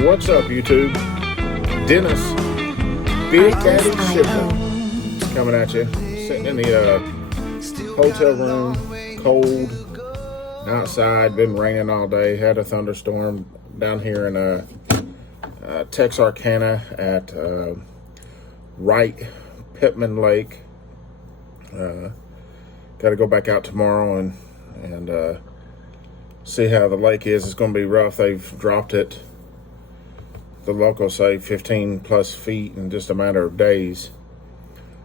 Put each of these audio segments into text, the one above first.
What's up, YouTube? Dennis, Big Daddy Shipping, coming at you. Sitting in the hotel room, cold, outside. Been raining all day. Had a thunderstorm down here in Texarkana at Wright Pitman Lake. Got to go back out tomorrow and see how the lake is. It's going to be rough. They've dropped it, the locals say, 15 plus feet in just a matter of days.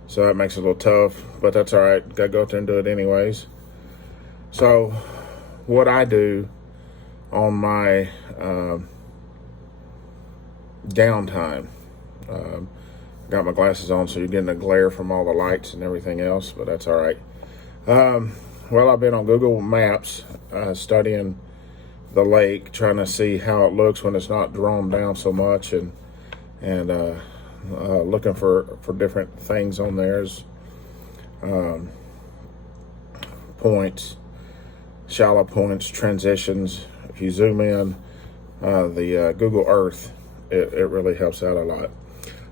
So that makes it a little tough, but that's all right. Got to go out there and do it anyways. So what I do on my downtime, got my glasses on, so you're getting the glare from all the lights and everything else, but that's all right. Well, I've been on Google Maps studying the lake, trying to see how it looks when it's not drawn down so much, and looking for different things on there's points, shallow points, transitions. If you zoom in, the Google Earth, it really helps out a lot.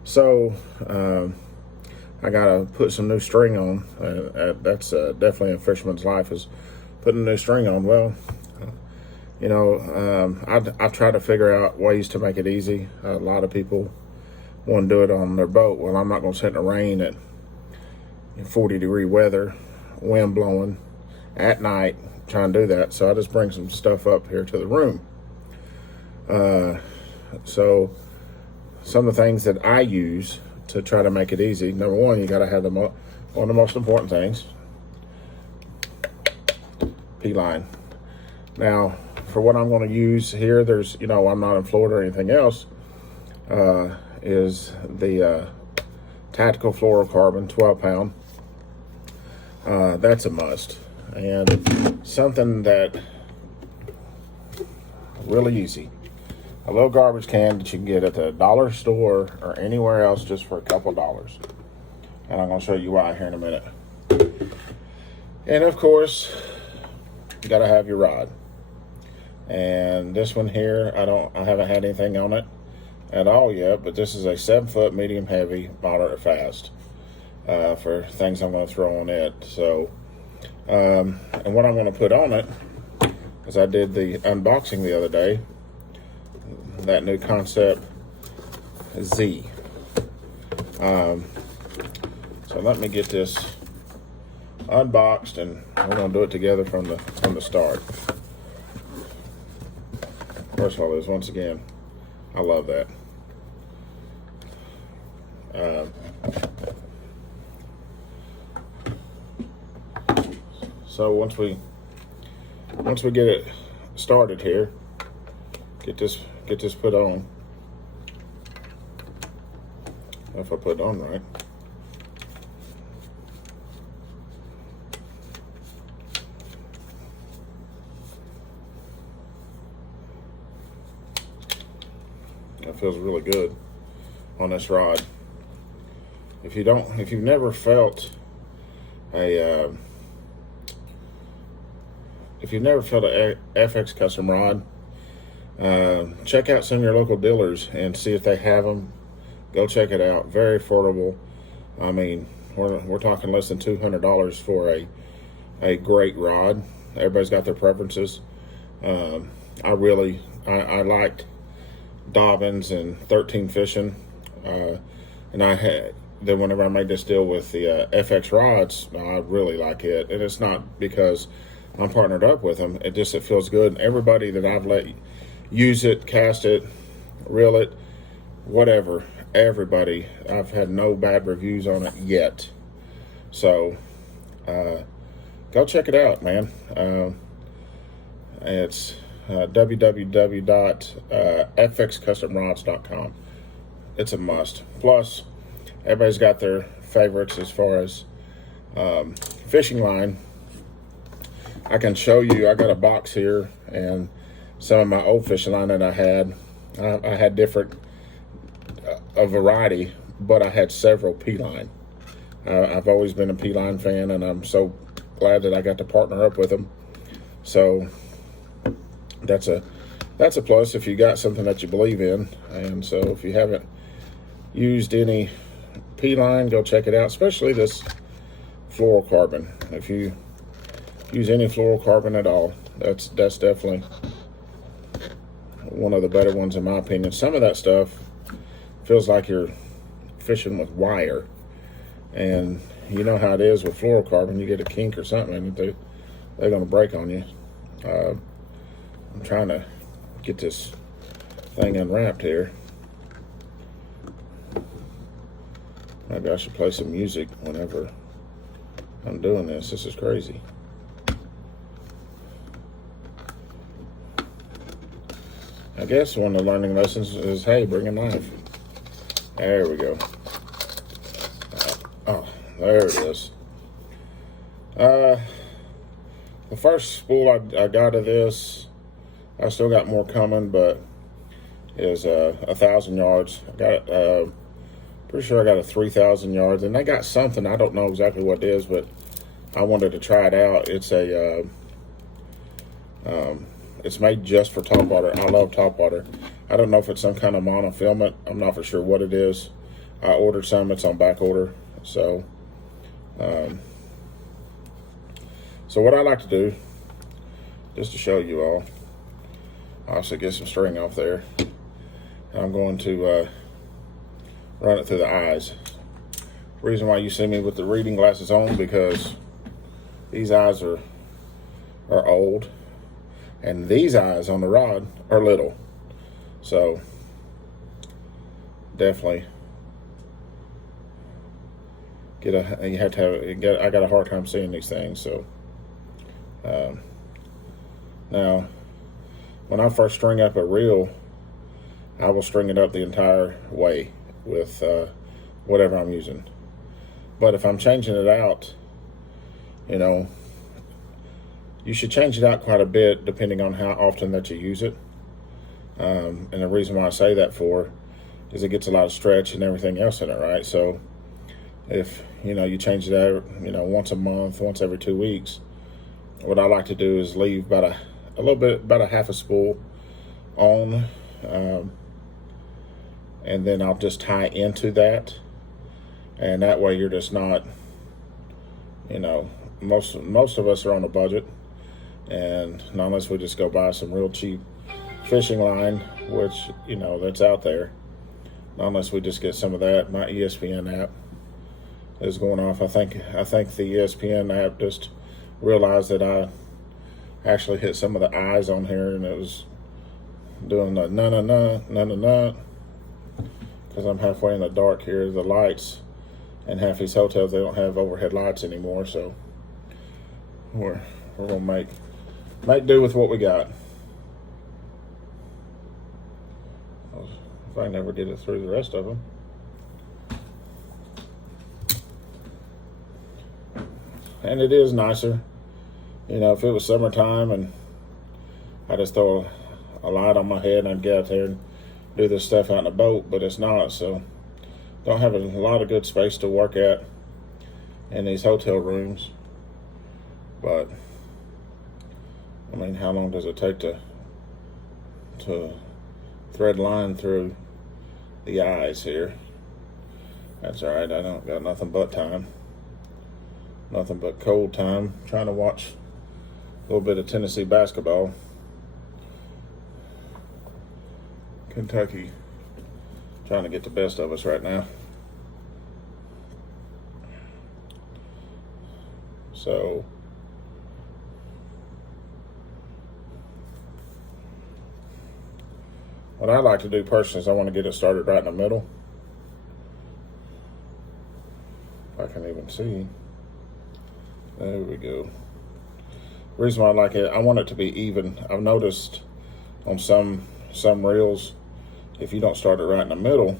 So I gotta put some new string on. That's definitely a fisherman's life, is putting a new string on. Well, you know, I've tried to figure out ways to make it easy. A lot of people want to do it on their boat. Well, I'm not going to sit in the rain at 40-degree weather, wind blowing at night, trying to do that. So I just bring some stuff up here to the room. So some of the things that I use to try to make it easy. Number one, you got to have one of the most important things, P-line. Now, for what I'm going to use here, there's, you know, I'm not in Florida or anything else, is the tactical fluorocarbon 12 pound. That's a must. And something that really easy, a little garbage can that you can get at the dollar store or anywhere else just for a couple dollars. And I'm going to show you why here in a minute. And of course, you got to have your rod. And this one here, I haven't had anything on it at all yet, but this is a 7-foot medium heavy, moderate fast, for things I'm going to throw on it. So, and what I'm going to put on it, is I did the unboxing the other day, that new Concept Z. So let me get this unboxed, and we're going to do it together from the start. First of all, once again, I love that. So once we get it started here, get this put on. If I put it on right. That feels really good on this rod. If you've never felt a FX custom rod, check out some of your local dealers and see if they have them. Go check it out. Very affordable. I mean, we're talking less than $200 for a great rod. Everybody's got their preferences. I liked Dobbins and 13 fishing, and then whenever I made this deal with the FX rods, I really like it. And it's not because I'm partnered up with them. It feels good. And everybody that I've let use it, cast it, reel it, whatever, everybody, I've had no bad reviews on it yet. So go check it out, man. It's www.fxcustomrods.com. It's a must. Plus, everybody's got their favorites as far as fishing line. I can show you, I got a box here, and some of my old fishing line that I had different, a variety, but I had several P-line. I've always been a P-line fan, and I'm so glad that I got to partner up with them. So that's a that's a plus if you got something that you believe in. And so if you haven't used any P-line, go check it out, especially this fluorocarbon. If you use any fluorocarbon at all, that's definitely one of the better ones in my opinion. Some of that stuff feels like you're fishing with wire, and you know how it is with fluorocarbon. You get a kink or something and they're going to break on you. I'm trying to get this thing unwrapped here. Maybe I should play some music whenever I'm doing this. This is crazy. I guess one of the learning lessons is, hey, bring a knife. There we go. Oh, there it is. The first spool I got of this, I still got more coming, but is 1,000 yards. I got it. Pretty sure I got a 3,000 yards, and they got something. I don't know exactly what it is, but I wanted to try it out. It's it's made just for topwater. I love topwater. I don't know if it's some kind of monofilament. I'm not for sure what it is. I ordered some. It's on back order. So, so what I like to do, just to show you all, I also get some string off there. And I'm going to run it through the eyes. Reason why you see me with the reading glasses on, because these eyes are old, and these eyes on the rod are little. So definitely you have to have, I got a hard time seeing these things. So now when I first string up a reel, I will string it up the entire way with whatever I'm using. But if I'm changing it out, you know, you should change it out quite a bit depending on how often that you use it. And the reason why I say that for is it gets a lot of stretch and everything else in it, right? So if, you know, you change it out, you know, once a month, once every 2 weeks, what I like to do is leave about a half a spool on, and then I'll just tie into that, and that way you're just not, you know, most of us are on a budget, and not unless we just go buy some real cheap fishing line, which, you know, that's out there, not unless we just get some of that. My ESPN app is going off. I think the ESPN app just realized that I actually hit some of the eyes on here, and it was doing the na because I'm halfway in the dark here. The lights in half these hotels, they don't have overhead lights anymore, so we're gonna make do with what we got. If I never get it through the rest of them. And it is nicer, you know, if it was summertime and I just throw a light on my head and I'd get out there and do this stuff out in a boat, but it's not. So don't have a lot of good space to work at in these hotel rooms. But I mean, how long does it take to thread line through the eyes here? That's all right. I don't got nothing but time, nothing but cold time, trying to watch a little bit of Tennessee basketball. Kentucky trying to get the best of us right now. So what I like to do personally is I want to get it started right in the middle. If I can even see. There we go. The reason why I like it, I want it to be even. I've noticed on some reels, if you don't start it right in the middle,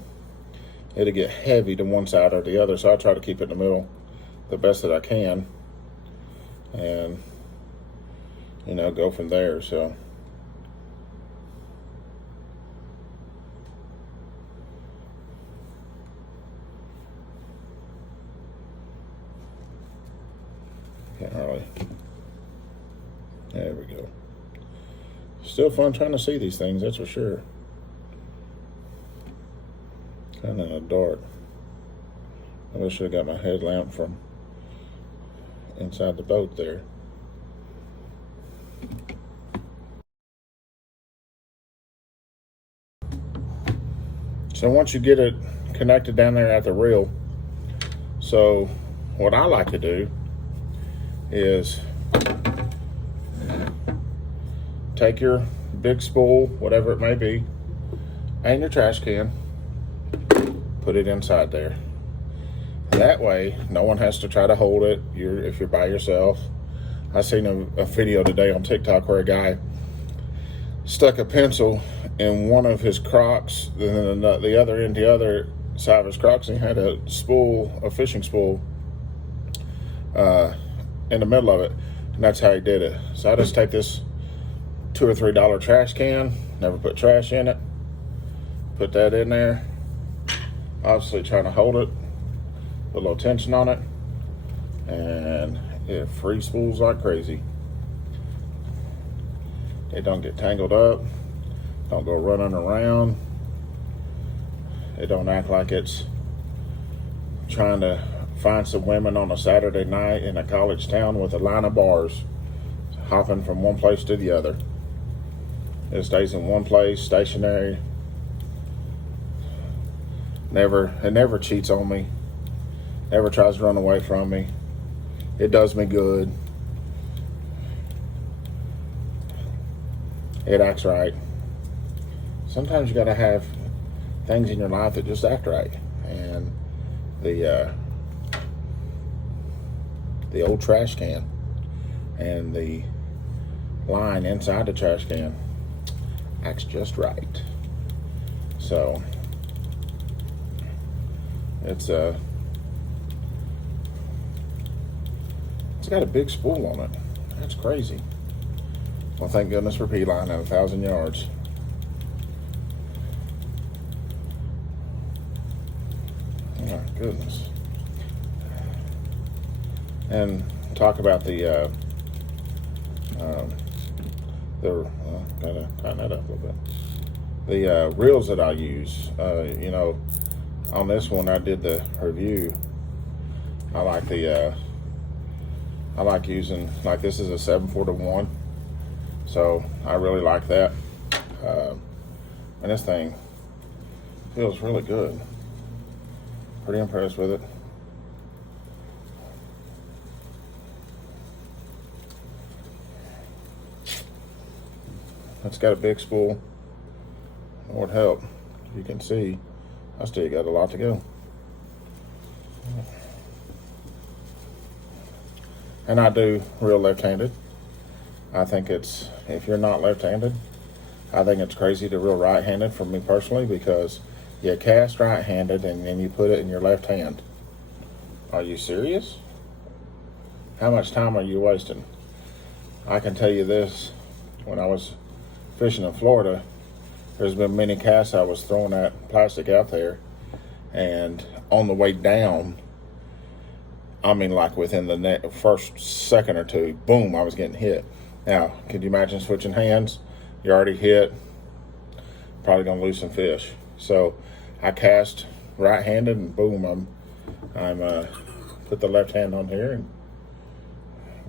it'll get heavy to one side or the other. So I try to keep it in the middle the best that I can, and, you know, go from there. So can't hardly. There we go. Still fun trying to see these things, that's for sure. Kind of in the dark. I wish I got my headlamp from inside the boat there. So once you get it connected down there at the reel, so what I like to do is take your big spool, whatever it may be, and your trash can, put it inside there. That way, no one has to try to hold it. If you're by yourself. I seen a video today on TikTok where a guy stuck a pencil in one of his Crocs, and then the other side of his Crocs, and he had a fishing spool, in the middle of it, and that's how he did it. So I just take this $2 or $3 trash can, never put trash in it, put that in there, obviously trying to hold it, put a little tension on it, and it free spools like crazy. It don't get tangled up, don't go running around, it don't act like it's trying to find some women on a Saturday night in a college town with a line of bars, hopping from one place to the other. It stays in one place, stationary. It never cheats on me. Never tries to run away from me. It does me good. It acts right. Sometimes you gotta have things in your life that just act right. And the old trash can and the line inside the trash can acts just right. So it's got a big spool on it. That's crazy. Well, thank goodness for P-line at 1,000 yards. Oh my goodness. And talk about gotta tighten that up a little bit. The reels that I use, on this one I did the review. I like using, like, this is a 7/4-1, so I really like that. And this thing feels really good. Pretty impressed with it. It's got a big spool. Lord help. You can see, I still got a lot to go. And I do reel left-handed. I think if you're not left-handed, I think it's crazy to reel right-handed for me personally, because you cast right-handed and then you put it in your left hand. Are you serious? How much time are you wasting? I can tell you this, when I was fishing in Florida, there's been many casts I was throwing that plastic out there, and on the way down, I mean, like within the first second or two, boom, I was getting hit. Now, could you imagine switching hands? You're already hit, probably gonna lose some fish. So I cast right-handed, and boom, I'm put the left hand on here and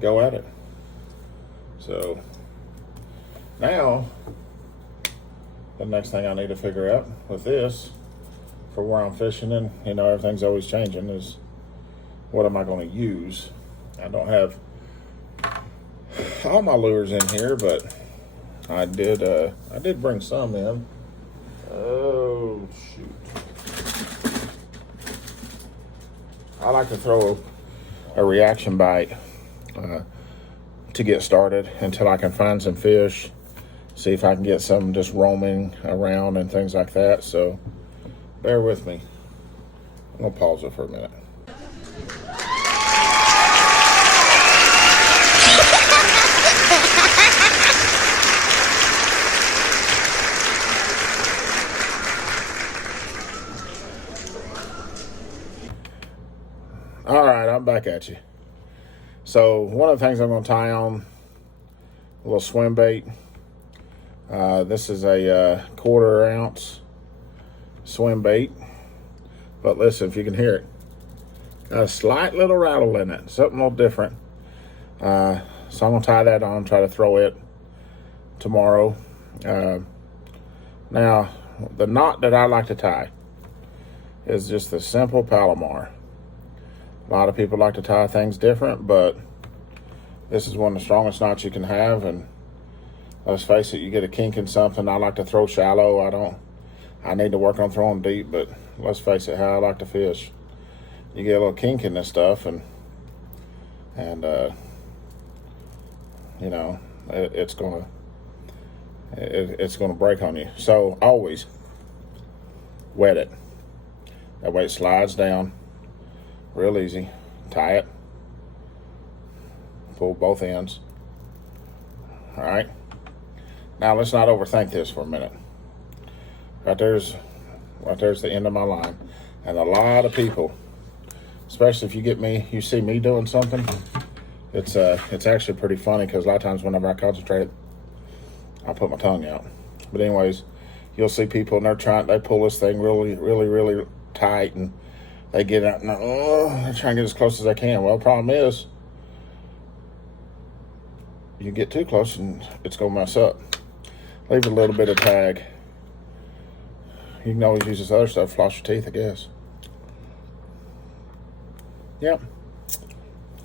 go at it. So now, the next thing I need to figure out with this, for where I'm fishing, and everything's always changing, is what am I going to use? I don't have all my lures in here, but I did bring some in. Oh shoot! I like to throw a reaction bite to get started until I can find some fish, see if I can get some just roaming around and things like that. So bear with me. I'm gonna pause it for a minute. All right, I'm back at you. So one of the things I'm going to tie on, a little swim bait. This is a 1/4 ounce swim bait. But listen, if you can hear it, got a slight little rattle in it, something a little different. So I'm gonna tie that on, try to throw it tomorrow. Now, the knot that I like to tie is just the simple Palomar. A lot of people like to tie things different, but this is one of the strongest knots you can have. And let's face it, you get a kink in something. I like to throw shallow. I need to work on throwing deep, but let's face it, how I like to fish. You get a little kink in this stuff, and you know, it's gonna break on you. So always wet it. That way it slides down real easy. Tie it. Pull both ends. All right. Now let's not overthink this for a minute. Right there's the end of my line. And a lot of people, especially if you see me doing something, it's actually pretty funny, because a lot of times whenever I concentrate, I put my tongue out. But anyways, you'll see people and they pull this thing really, really, really tight, and they get out and they're trying to get as close as they can. Well, the problem is, you get too close and it's gonna mess up. Leave a little bit of tag. You can always use this other stuff, floss your teeth, I guess. Yep.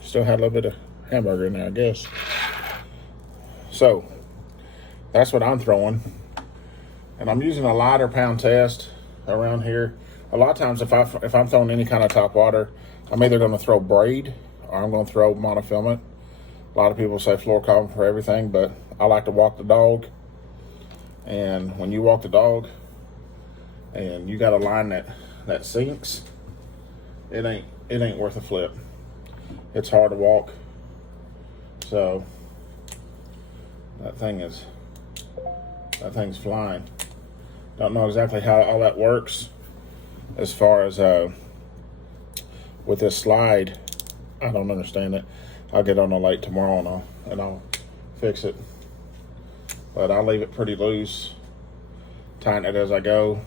Still had a little bit of hamburger in there, I guess. So, that's what I'm throwing. And I'm using a lighter pound test around here. A lot of times if I'm throwing any kind of top water, I'm either going to throw braid or I'm going to throw monofilament. A lot of people say fluorocarbon for everything, but I like to walk the dog. And when you walk the dog and you got a line that sinks, it ain't worth a flip. It's hard to walk. So that thing's flying. Don't know exactly how all that works as far as with this slide. I don't understand it. I'll get on the lake tomorrow and I'll fix it. But I'll leave it pretty loose, tighten it as I go.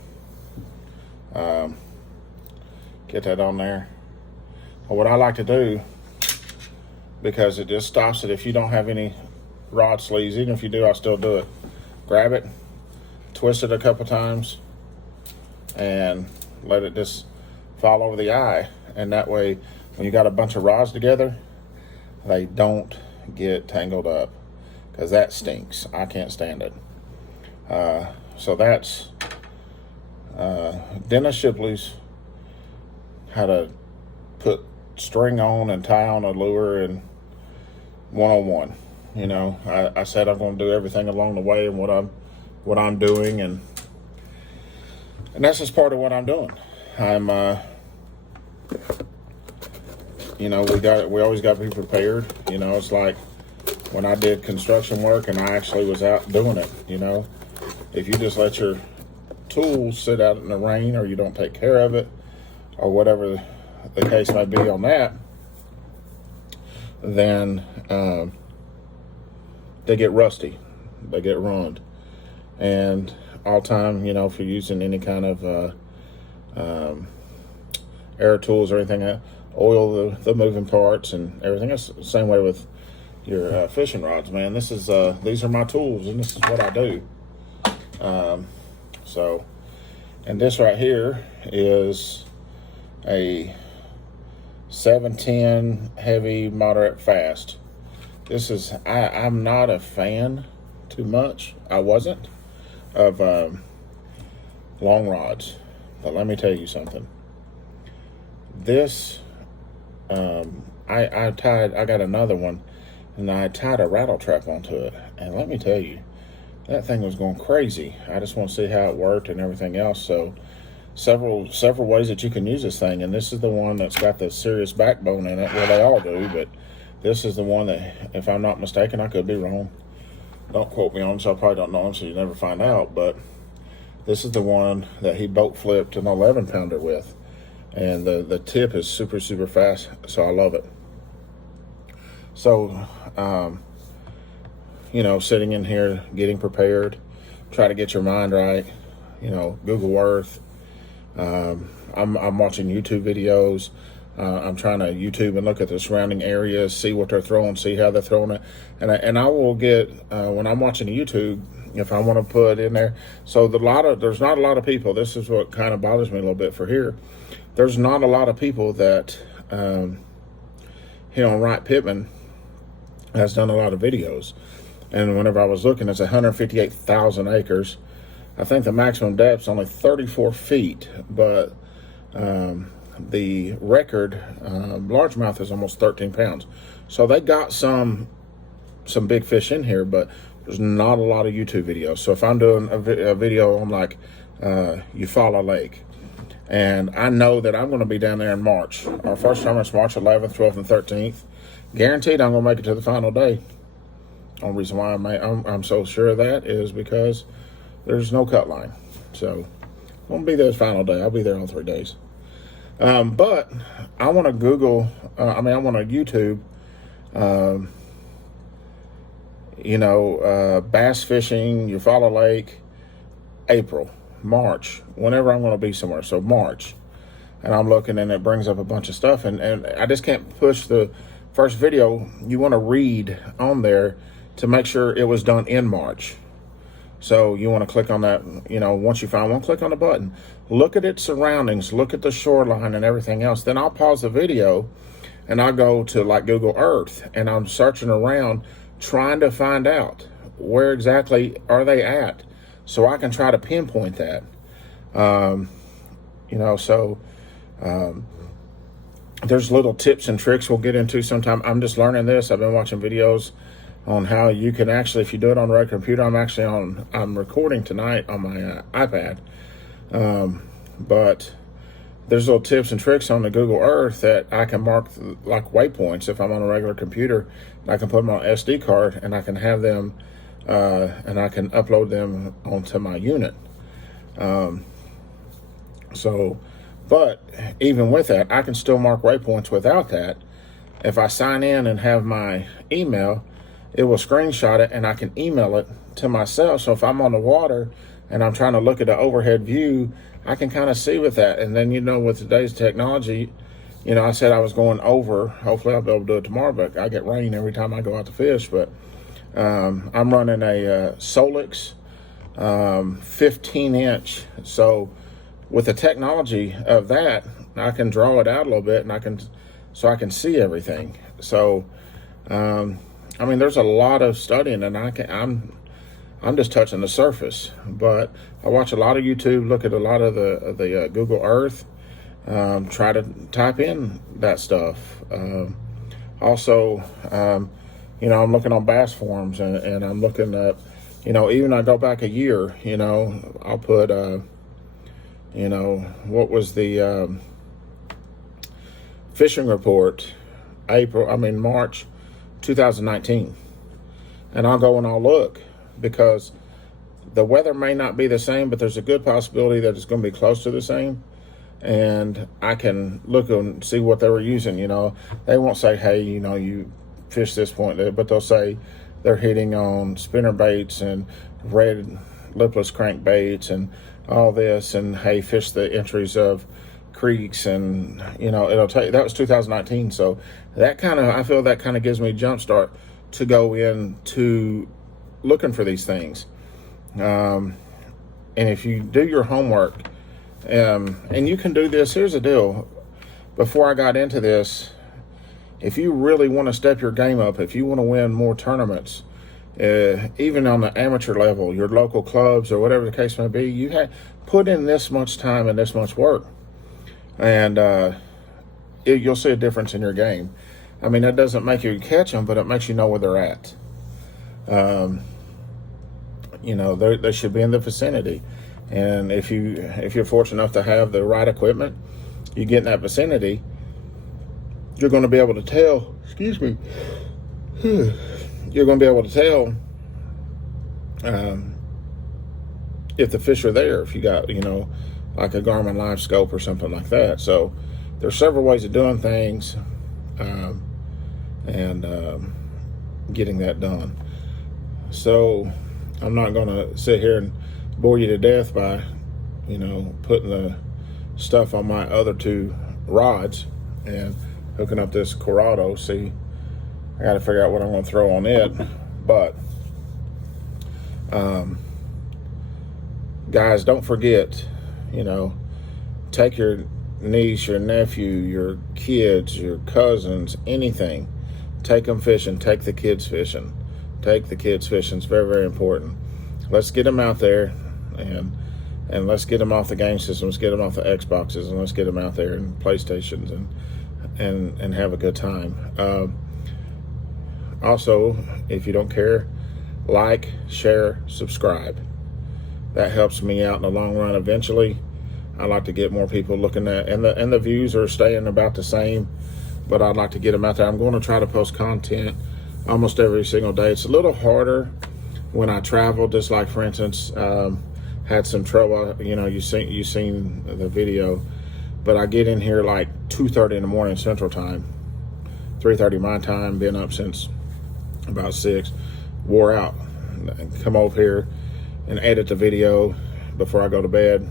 Get that on there. But what I like to do, because it just stops it if you don't have any rod sleeves, even if you do, I'll still do it. Grab it, twist it a couple times, and let it just fall over the eye. And that way, when you got a bunch of rods together, they don't get tangled up, because that stinks. I can't stand it. So that's Dennis Shipley's how to put string on and tie on a lure in 101. You know, I said I'm going to do everything along the way and what I'm doing, and that's just part of what I'm doing. I'm you know, we always got to be prepared. You know, it's like when I did construction work and I actually was out doing it. You know, if you just let your tools sit out in the rain, or you don't take care of it, or whatever the case may be on that, then they get rusty, they get ruined. And all time, you know, if you're using any kind of air tools or anything, oil the moving parts and everything. It's the same way with your fishing rods, man. These are my tools, and this is what I do. So, and this right here is a 710 heavy, moderate, fast. This is, I'm not a fan too much. I wasn't of long rods, but let me tell you something. This, I got another one, and I tied a rattle trap onto it, and let me tell you, that thing was going crazy. I just want to see how it worked and everything else. So several ways that you can use this thing, and this is the one that's got the serious backbone in it. Well, they all do, but this is the one that, if I'm not mistaken, I could be wrong, don't quote me on, so I probably don't know him, so you never find out, but this is the one that he boat flipped an 11 pounder with, and the tip is super, super fast, so I love it. So you know, sitting in here getting prepared, try to get your mind right. Google Earth. I'm watching YouTube videos. I'm trying to YouTube and look at the surrounding areas, see what they're throwing, see how they're throwing it. And I will get, when I'm watching YouTube, if I want to put in there, so there's not a lot of people, this is what kind of bothers me a little bit for here. There's not a lot of people that, Wright Pitman has done a lot of videos. And whenever I was looking, it's 158,000 acres. I think the maximum depth's only 34 feet, but the record largemouth is almost 13 pounds. So they got some big fish in here, but there's not a lot of YouTube videos. So if I'm doing a video on like Eufaula Lake, and I know that I'm going to be down there in March. Our first tournament's March 11th, 12th, and 13th. Guaranteed I'm going to make it to the final day. Only reason why I'm so sure of that is because there's no cut line. So I won't be there the final day. I'll be there all 3 days. But I want to Google, I want to YouTube, bass fishing, Eufaula Lake, April, March, whenever I'm going to be somewhere. So March. And I'm looking and it brings up a bunch of stuff. And I just can't push the first video. You want to read on there to make sure it was done in March. So you want to click on that, once you find one, click on the button. Look at its surroundings, look at the shoreline and everything else. Then I'll pause the video and I'll go to like Google Earth and I'm searching around trying to find out where exactly are they at so I can try to pinpoint that. There's little tips and tricks we'll get into sometime. I'm just learning this. I've been watching videos on how you can actually, if you do it on a regular computer, I'm recording tonight on my iPad. But there's little tips and tricks on the Google Earth that I can mark like waypoints if I'm on a regular computer. I can put them on an SD card and I can have them, and I can upload them onto my unit. But even with that, I can still mark waypoints without that. If I sign in and have my email, it will screenshot it and I can email it to myself. So if I'm on the water and I'm trying to look at the overhead view, I can kind of see with that. And then, with today's technology, I said I was going over. Hopefully I'll be able to do it tomorrow, but I get rain every time I go out to fish. But I'm running a Solix 15-inch. So with the technology of that, I can draw it out a little bit and I can see everything. So, there's a lot of studying, and I'm just touching the surface. But I watch a lot of YouTube, look at a lot of the Google Earth, try to type in that stuff. I'm looking on bass forums, and I'm looking at, even I go back a year, I'll put, what was the fishing report, March 2019, and I'll go and I'll look, because the weather may not be the same, but there's a good possibility that it's going to be close to the same, and I can look and see what they were using. They won't say, hey, you fish this point, but they'll say they're hitting on spinner baits and red lipless crankbaits and all this, and hey, fish the entries of creeks, and it'll tell you. That was 2019, so I feel that kind of gives me a jump start to go into looking for these things. And if you do your homework, and you can do this, here's the deal. Before I got into this, if you really want to step your game up, if you want to win more tournaments, even on the amateur level, your local clubs or whatever the case may be, you have put in this much time and this much work. And you'll see a difference in your game. That doesn't make you catch them, but it makes you know where they're at. They should be in the vicinity. And if you're fortunate enough to have the right equipment, you get in that vicinity, you're going to be able to tell, you're going to be able to tell if the fish are there, if you got, like a Garmin Live Scope or something like that. So there's several ways of doing things, and getting that done. So I'm not going to sit here and bore you to death by, putting the stuff on my other two rods and hooking up this Corrado. See, I got to figure out what I'm going to throw on it. But, guys, don't forget, take your niece, your nephew, your kids, your cousins, anything. Take them fishing. Take the kids fishing. Take the kids fishing. It's very, very important. Let's get them out there and let's get them off the game system. Let's get them off the Xboxes, and let's get them out there and PlayStations and have a good time. Also, if you don't care, like, share, subscribe. That helps me out in the long run. Eventually, I like to get more people looking at, and the views are staying about the same, but I'd like to get them out there. I'm going to try to post content almost every single day. It's a little harder when I travel, just like, for instance, had some trouble. You seen the video, but I get in here like 2:30 in the morning Central Time, 3:30 my time. Been up since about 6, wore out. Come over here and edit the video before I go to bed,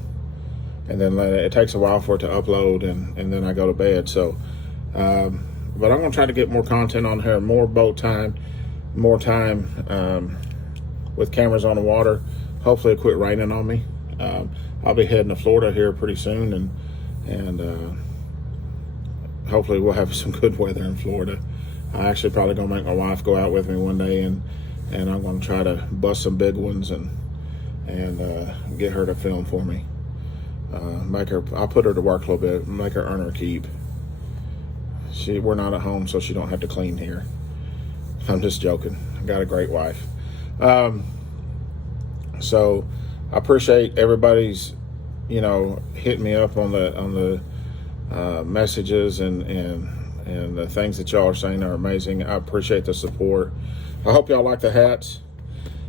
and then it takes a while for it to upload, and then I go to bed. So, but I'm gonna try to get more content on here, more boat time, more time with cameras on the water. Hopefully it quit raining on me. I'll be heading to Florida here pretty soon, and hopefully we'll have some good weather in Florida. I actually probably gonna make my wife go out with me one day, and I'm gonna try to bust some big ones and get her to film for me. I'll put her to work a little bit, make her earn her keep. We're not at home, so she don't have to clean here. I'm just joking. I got a great wife. So I appreciate everybody's, hitting me up on the messages and the things that y'all are saying are amazing. I appreciate the support. I hope y'all like the hats.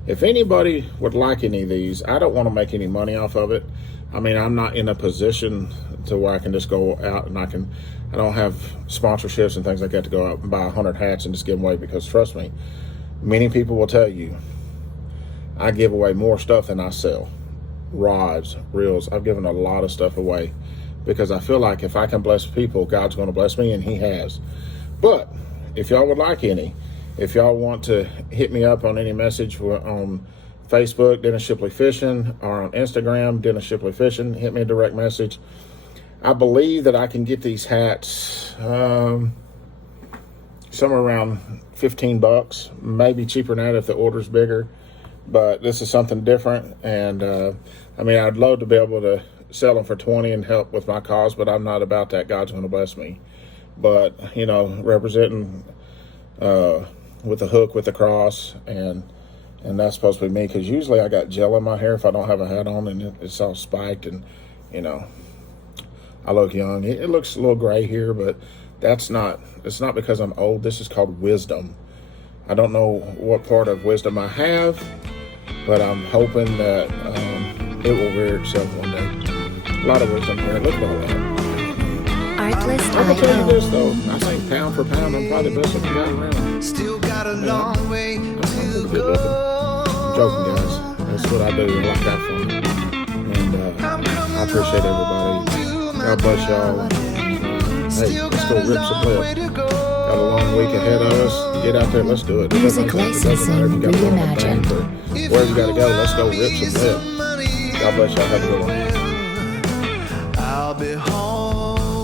If anybody would like any of these, I don't want to make any money off of it. I mean, I'm not in a position to where I can just go out and I don't have sponsorships and things like that to go out and buy 100 hats and just give them away, because trust me, many people will tell you I give away more stuff than I sell. Rods, reels, I've given a lot of stuff away because I feel like if I can bless people, God's going to bless me, and He has. But if y'all would like any, if y'all want to hit me up on any message on Facebook, Dennis Shipley Fishing, or on Instagram, Dennis Shipley Fishing, hit me a direct message. I believe that I can get these hats somewhere around $15, maybe cheaper than that if the order's bigger. But this is something different, and I'd love to be able to sell them for $20 and help with my cause, but I'm not about that. God's going to bless me. But representing with the hook, with the cross, and that's supposed to be me, because usually I got gel in my hair if I don't have a hat on, and it's all spiked, and I look young. It looks a little gray here, but it's not because I'm old. This is called wisdom. I don't know what part of wisdom I have, but I'm hoping that it will rear itself one day. A lot of wisdom here. Look at all that. Artless I'm going to tell you this, though. I think pound for pound, I'm probably the best looking guy around. Still got a long way to go. I'm joking, guys. That's what I do. I like that fun. And I appreciate everybody. God bless y'all. Hey, let's go rip some lip. Got a long week ahead of us. Get out there, let's do it. Music licensing reimagined. Wherever you got to go, let's go rip some lip. God bless y'all. Have a good one. I'll be home.